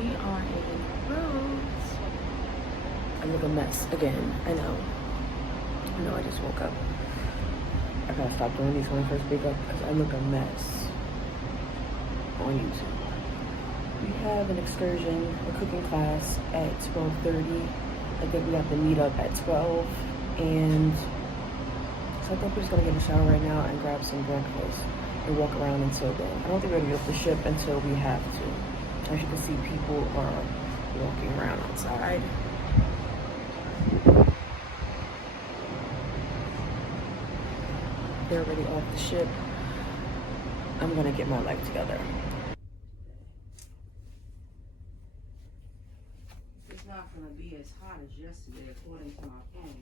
We are in Rhodes. I look a mess again. I know. I just woke up. I gotta stop doing these when I first wake up because I look a mess on YouTube. We have an excursion, a cooking class at 12:30. I think we have to meet up at 12. And so I think we're just gonna get a shower right now and grab some breakfast and walk around until then. I don't think we're gonna get off the ship until we have to. As you can see, people are walking around outside. They're already off the ship. I'm gonna get my life together. It's not gonna be as hot as yesterday, according to my phone.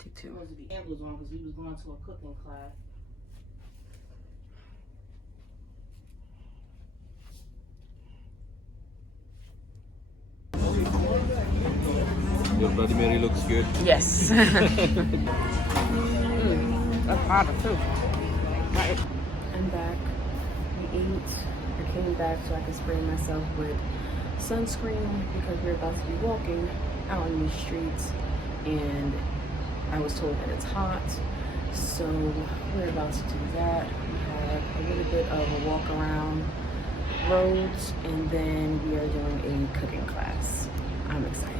Take two. Supposed to be candles on because we was going to a cooking class. Your Bloody Mary looks good. Yes. That's hotter too. Right. I'm back. We ate. I came back so I could spray myself with sunscreen because we're about to be walking out on these streets and I was told that it's hot. So we're about to do that. We have a little bit of a walk around Rhodes and then we are doing a cooking class. I'm excited.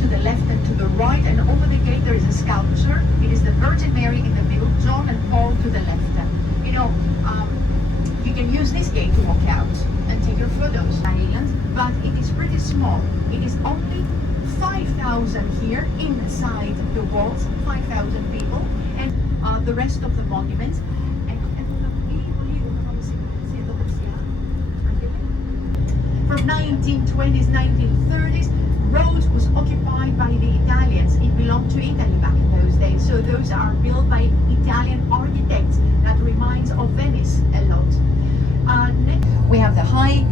To the left and to the right, and over the gate there is a sculpture. It is the Virgin Mary in the middle, John and Paul to the left. You can use this gate to walk out and take your photos. Island, but it is pretty small. It is only 5,000 here inside the walls, 5,000 people, and the rest of the monuments. From 1920s, 1930s, Rhodes was occupied by the Italians. It belonged to Italy back in those days. So those are built by Italian architects. That reminds of Venice a lot. We have the high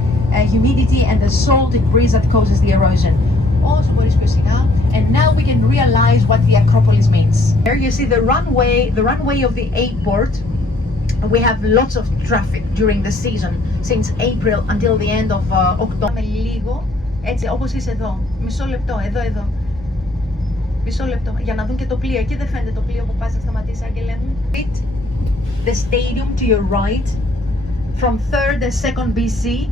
humidity and the salt breeze that causes the erosion. And now we can realize what the Acropolis means. Here you see the runway of the airport. We have lots of traffic during the season, since April until the end of October. Έτσι, όπως είσαι εδώ. Μισό λεπτό, εδώ. Μισό λεπτό, για να δουν και το πλοίο. Εκεί δεν φαίνεται το πλοίο που πας να σταματήσει, Άγγελε μου. The stadium to your right, from 3rd and 2nd BC.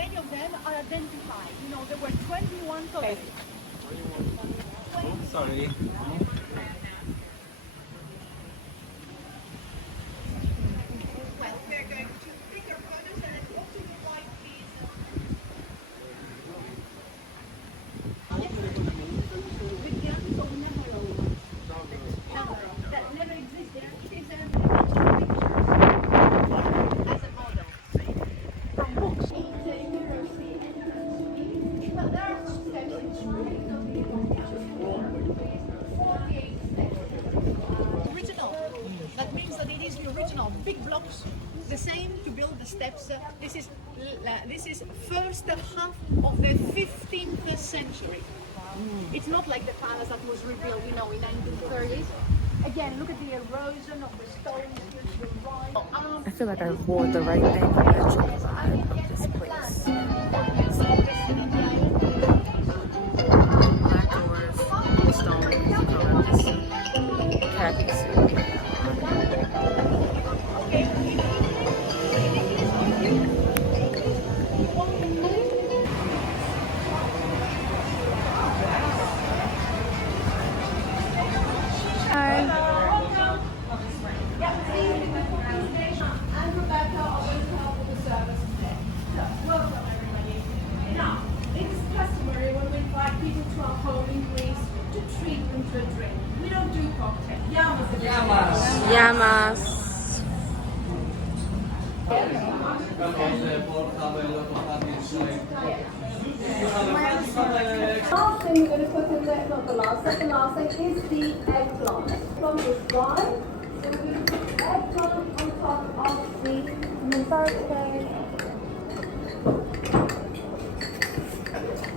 Many of them are identified. There were 21 total. Oh, sorry. Well, we're going to take our photos and then go to the right, please. That never existed. It is as a model from books. Well, there are steps in 48 steps. Original. That means that it is the original. Big blocks, the same to build the steps. This is first half of the 15th century. It's not like the palace that was rebuilt, in 1930s. Again, look at the erosion of the stones. I feel like I wore the right thing. I chose this place. Black doors, stone, khakis. Llamas. Last thing we're going to put in there, not the last, second last thing is the eggplant. From the side, so we're going to put eggplant on top of the birthday.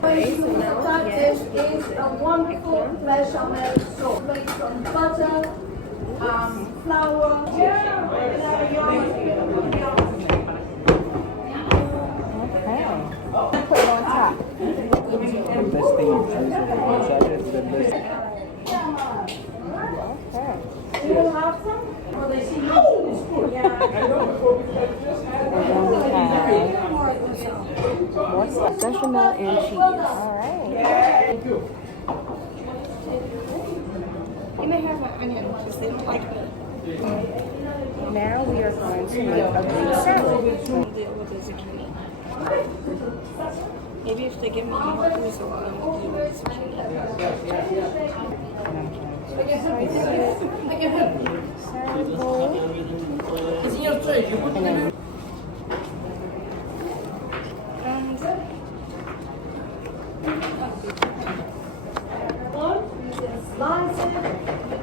This is a wonderful bechamel sauce made from butter, flour, Put it on top. Best thing you choose once I did the best. You will have some? Well, they see you. More bechamel and cheese. Alright. You may have an onion because they don't like that. Now we are going to make a Greek salad. Deal with the zucchini. Maybe if they give me more food, I'll deal with the zucchini. Salad bowl. And then Slice it, you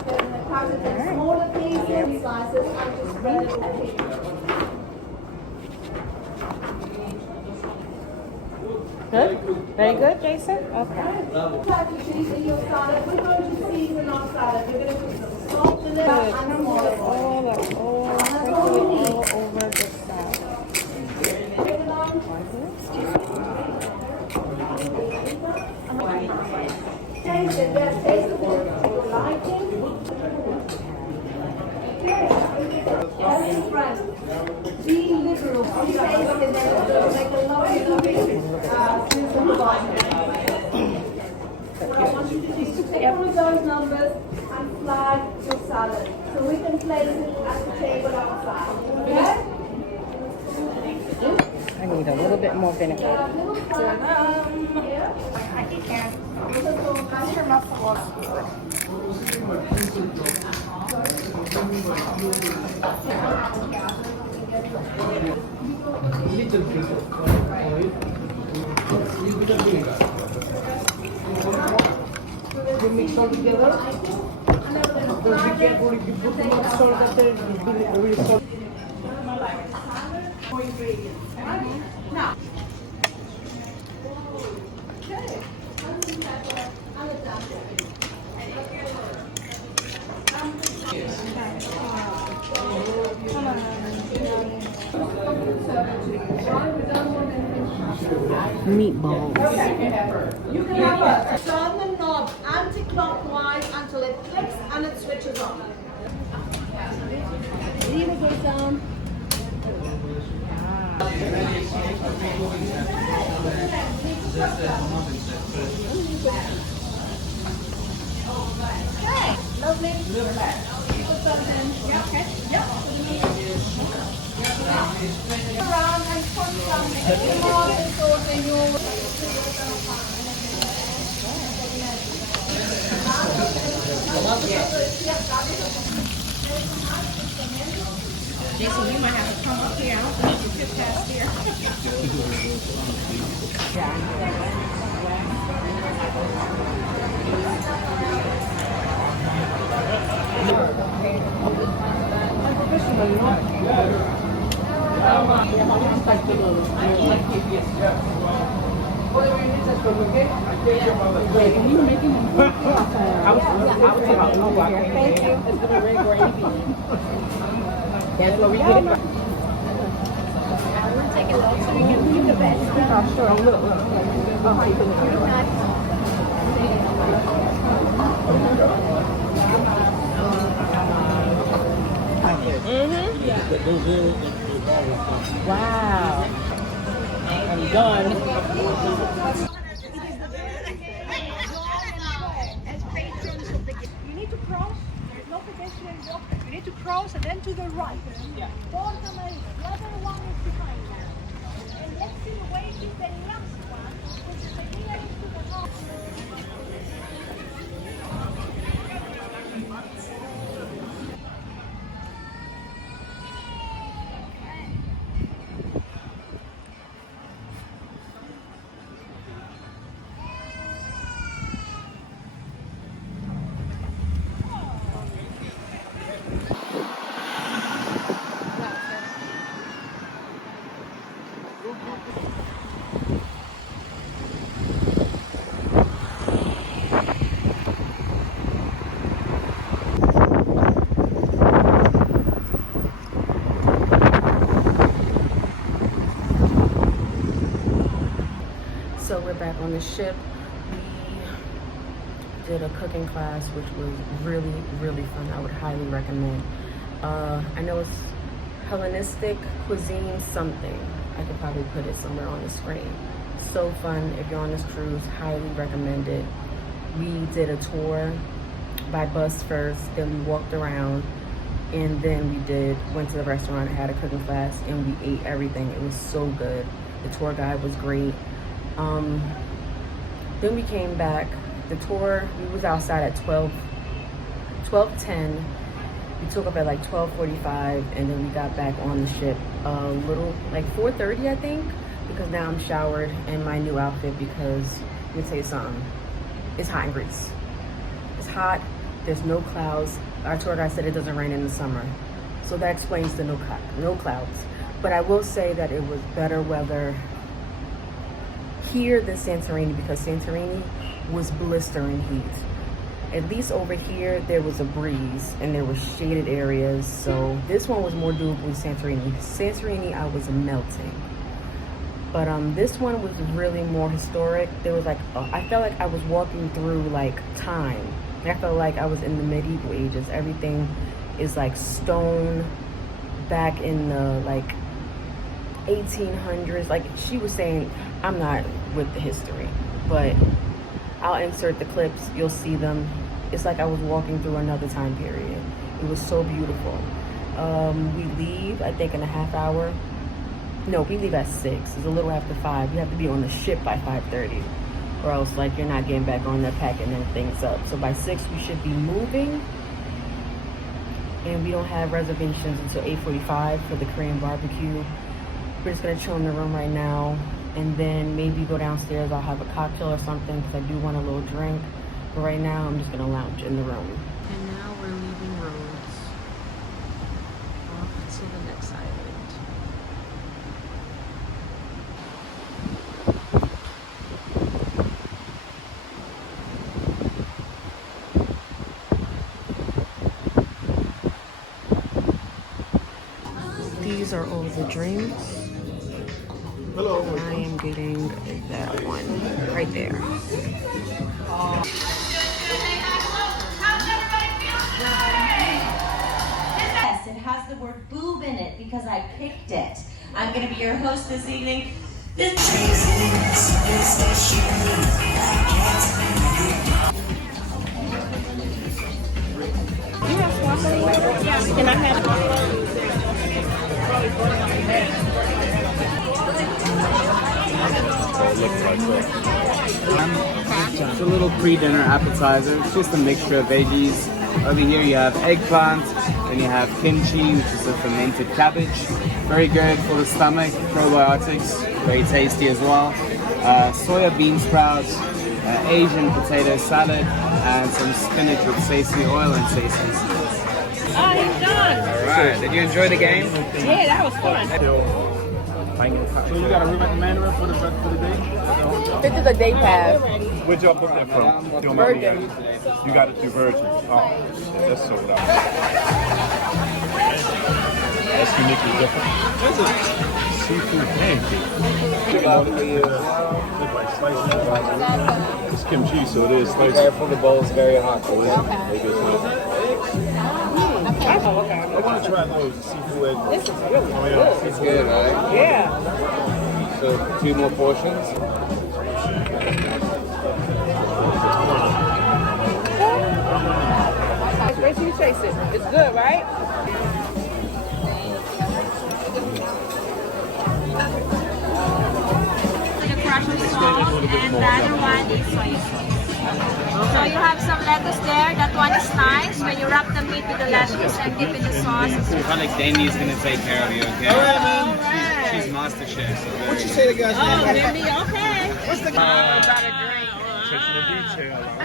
can cut it in smaller pieces, slices, and just spread it over here. good? Very good, Jason? Okay. Like you choose in your salad, we're going to season our salad. We're going to put some salt in it and some olive oil. All over the salad. Taste it, yes, taste it with your liking. Yes, friend. Be liberal, be tasty, and then make a lovely, lovely season wine. What I want you to do is to take all of those numbers and flag your salad. So we can place it at the table outside. Okay? I need a little bit more vinegar. You mix all together. Don't be careful if you put too much salt that there will be very salt. Now. Meatballs. You can have a turn the knob anti-clockwise until it clicks and it switches on. Leave it goes down. Okay, lovely. Put something. Yeah, okay. Yep. Around and put some tomato sauce in your. Jason, you might have to come up here. I don't think you can pass here. Thank you. It's gonna be very gravy. That's where we get it. Take a look so we can do the best. Oh, sure. Look, look. Oh, you Wow. I'm done. You need to cross. There's no pedestrian walk. You need to cross and then to the right. Yeah. The other one is behind now. And let's see where is the last one, which is the nearest to the house. back on the ship, we did a cooking class, which was really, really fun. I would highly recommend. I know it's Hellenistic cuisine something. I could probably put it somewhere on the screen. So fun. If you're on this cruise, highly recommend it. We did a tour by bus first, then we walked around, and then we went to the restaurant, had a cooking class, and we ate everything. It was so good. The tour guide was great. Then we came back. The tour, we was outside at 12:10. We took up at like 12:45, and then we got back on the ship a little, like 4:30, I think, because now I'm showered in my new outfit because, let me tell you something, it's hot in Greece. It's hot, there's no clouds. Our tour guide said it doesn't rain in the summer. So that explains the no clouds. But I will say that it was better weather here than Santorini, because Santorini was blistering heat. At least over here, there was a breeze and there were shaded areas. So this one was more doable than Santorini. Santorini, I was melting. But this one was really more historic. There was like, I felt like I was walking through like time. I felt like I was in the medieval ages. Everything is like stone back in the like 1800s. Like she was saying, I'm not with the history, but I'll insert the clips, you'll see them. It's like I was walking through another time period. It was so beautiful. We leave, I think, in a half hour. No, we leave at 6. It's a little after 5. You have to be on the ship by 5:30, or else like you're not getting back on there packing them things up. So by 6, we should be moving. And we don't have reservations until 8:45 for the Korean barbecue. We're just gonna chill in the room right now, and then maybe go downstairs. I'll have a cocktail or something because I do want a little drink. But right now, I'm just gonna lounge in the room. And now we're leaving Rhodes, off to the next island. These are all the drinks. Hello. I am getting that one right there. Yes, it has the word boob in it because I picked it. I'm going to be your host this evening. Can I have It's a little pre-dinner appetizer. It's just a mixture of veggies. Over here you have eggplant, then you have kimchi, which is a fermented cabbage. Very good for the stomach, probiotics, very tasty as well. Soya bean sprouts, Asian potato salad, and some spinach with sesame oil and sesame seeds. Oh, he's done. Alright, did you enjoy the game? Yeah, that was fun. So you got a room at the Mandarin for the day? This is a day pass. Where'd y'all book that from? Virgin. You got it through Virgin. Oh, that's sold out. That's uniquely different. That's a seafood pancake. It's kimchi, so it is sliced. Careful, the bowl is very hot. I want to try those seafood. This is really good. It's good, right? Yeah. So 2 more portions. Wait till you taste it. It's good, right? The crush sauce, and the other one is soy sauce. So you have some lettuce there. That one is nice. When you wrap the meat with the lettuce and dip in the sauce. Alex Dandy's gonna take care of you, okay? Alright, man. She's master chef. So What you say the guy's name? Oh, Wendy, okay. What's the About a drink. Attention to detail. I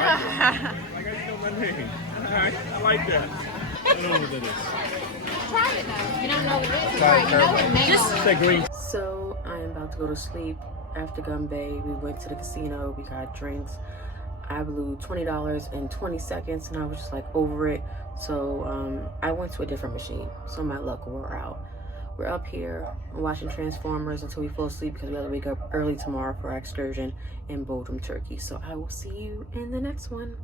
got to know my name. Alright, I like that. I don't know what that is. Try it now. You don't know what it is. Right, you know what mango. Say green. So I am about to go to sleep. After Gumbe, we went to the casino. We got drinks. I blew $20 in 20 seconds, and I was just like over it. So I went to a different machine. So my luck wore out. we're up here watching Transformers until we fall asleep because we have to wake up early tomorrow for our excursion in Bodrum, Turkey. So I will see you in the next one.